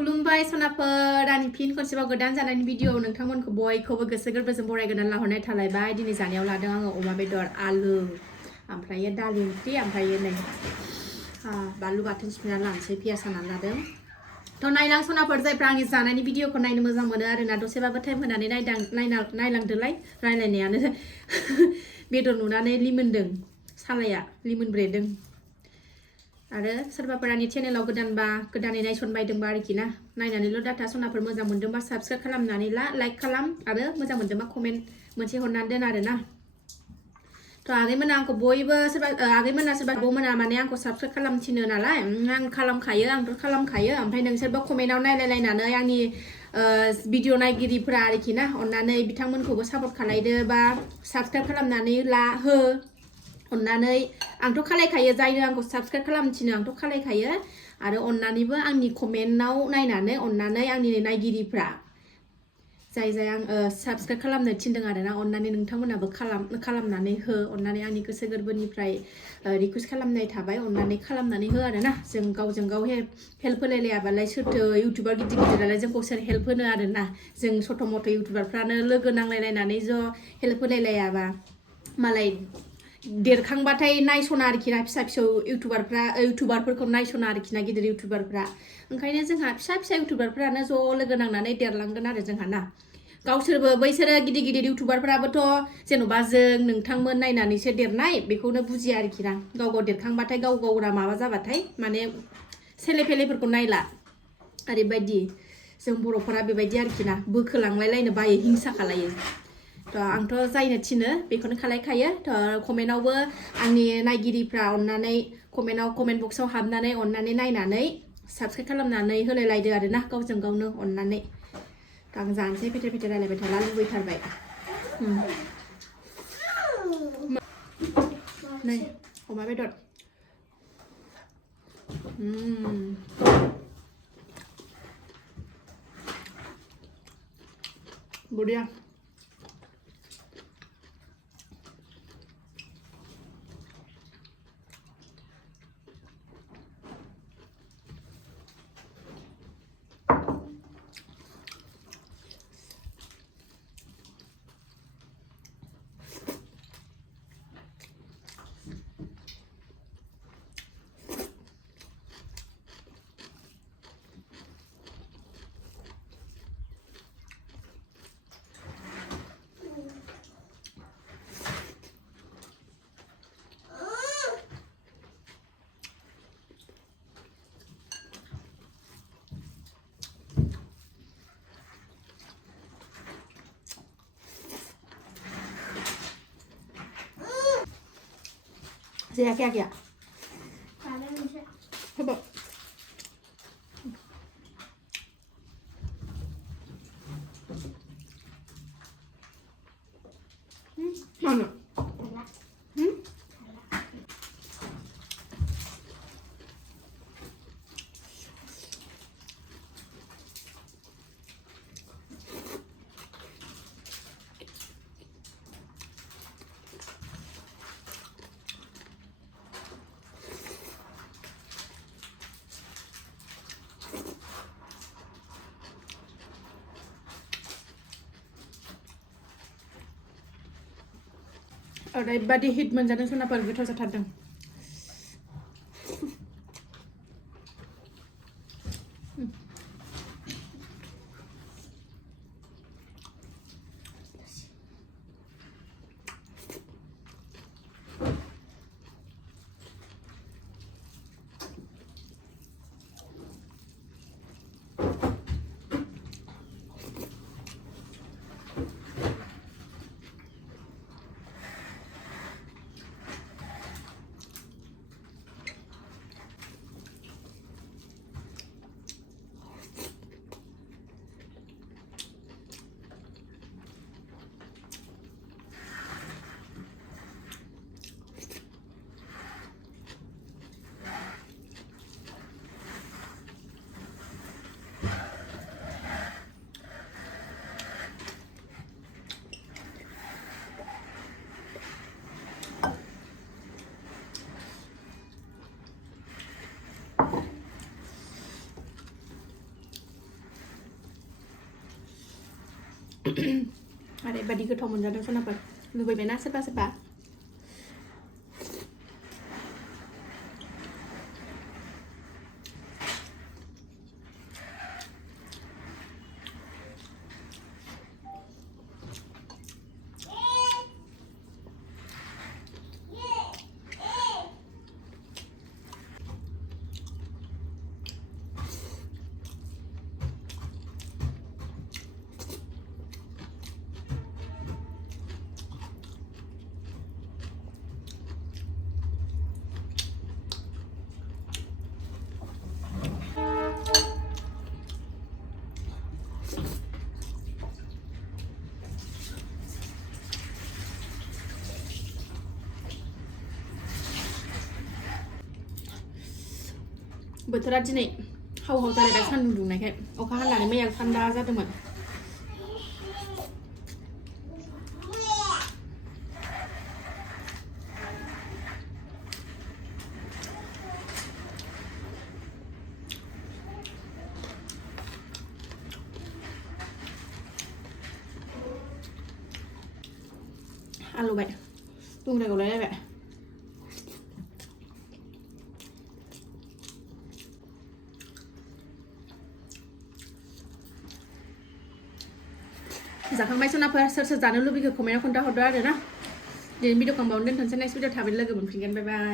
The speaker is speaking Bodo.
खुलुमबाय सनाफोर दानि फिन खनसेबाव गोदान जानायनि भिडिअ नोंथांमोनखौ बयखौबो गोसो गोरबोजों बरायगोरनानै लाहरनाय थालायबाय दिनै जानायाव लादों आङो अमा बेदर आलु ओमफ्राय दालि ओंख्रि ओमफ्राय नै बानलु बाथोन सिफ्लेनानै लानोसै पियास हानानै लादों थ' नायलां सनाफोर जायफ्रा आंनि जानायनि भिडिअखौ नायनो मोजां मोनो आरोना दसेबाबो टाइम होनानै नायलांदोलाय रायलायनायानो बेदर नुनानै लिमोनदों सालाया लिमोनब्रेदों आरो सोरबाफोर आंनि चेनेलाव गोदानबा गोदानै नायसनबायदोंबा आरोखि ना नायनानैल' डाटा सनाफोर मोजां मोनदोंबा साबस्क्राइब खालामनानै लाइक खालाम आरो मोजां मोनदोंबा कमेन्ट मोनसे हरनानै दोन आरोना थ' आगैमोना आंखौ बयबो सोरबा आगैमोना सोरबा आब'मोना माने आंखौ साबस्क्राइब खालामथिनो नालाय आं खालामखायो आंथ' खालामखायो ओमफ्राय नोंसोरबो कमेन्टआव नायलायलायनानै आंनि भिडिअ नायगिरिफोरा आरोखि ना अननानै बिथांमोनखौबो सापर्ट खालायदो बा साबस्क्राइब खालामनानै हो अननानै आंथ' खालायखायो जायनो आंखौ साबस्क्राइब खालामथिनो आंथ' खालायखायो आरो अननानैबो आंनि कमेन्टआव नायनानै अननानै आंनि नायगिरिफ्रा जाय आं साबस्क्राइब खालामनो थिनदों आरोना अननानै नोंथांमोनाबो खालामनानै हो अननानै आंनि गोसो गोरबोनिफ्राय रिकुवेस्ट खालामनाय थाबाय अननानै खालामनानै हो आरोना जों गावजों गाव हेल्प होलायलायाबालाय सोरथो इउटुबार गिदिर गिदिरालाय जोंखौ सोर हेल्प होनो आरोना जों सथ' मथ' इउटुबारफ्रानो लोगो नांलायलायनानै ज' हेल्प होलायलायाबा मालाय देरखांबाथाय नायसना आरोखि ना फिसा फिसौ इउटुबारफोरखौ नायसना आरोखि ना गिदिर इउटुबारफ्रा ओंखायनो जोंहा फिसा फिसा इउटुबारफ्रानो ज' लोगो नांनानै देरलांगोन आरो जोंहा ना गावसोरबो बैसोरो गिदिर गिदिर इउटुबारफ्राबोथ' जेन'बा जों नोंथांमोन नायनानैसो देरनाय बेखौनो बुजिया आरोखि ना गाव देरखांबाथाय गावरा माबा जाबाथाय माने सेले फेलेफोरखौ नायला ओरैबायदि जों बर'फोरा बेबायदि आरोखि ना बोखोलांलायलायनो बायो हिंसा खालायो थ' आंथ' जायनो थिनो बेखौनो खालायखायो थ' कमेन्टआवबो आंनि नायगिरिफ्रा अननानै कमेन्ट बक्सआव हाबनानै अननानै नायनानै साबस्क्राइब खालामनानै होलायलायदो आरोना गावजों गावनो अननानै थ' आं जानोसै फेथेर रायलायबाय थाला लुबैथारबाय नै अमा बेदर बरिया जायाखै आगैया होबाव मानो ओरैबायदि हिट मोनजादों सनाफोर गोथाव जाथारदों ओरैबायदि गोथाव मोनजादों सनाफोर लुबैबायना सोरबा सोरबा बोथोरा दिनै हाव हाव जालायबाय सान्दुं दुंनायखाय अखा हानानै मैया थान्दा जादोंमोन आलु बाय दुंग्रायाव लायलायबाय जाखांबाय सनाफोर सोर सोर जानो लुबैखो कमेन्टआव खोन्थाहरदो आरो ना दिनै भिडिअखौ बावनो दोनथ'नोसै नेक्स्ट भिडिअ थाबैनो लोगो मोनफिनगोन बाय बाय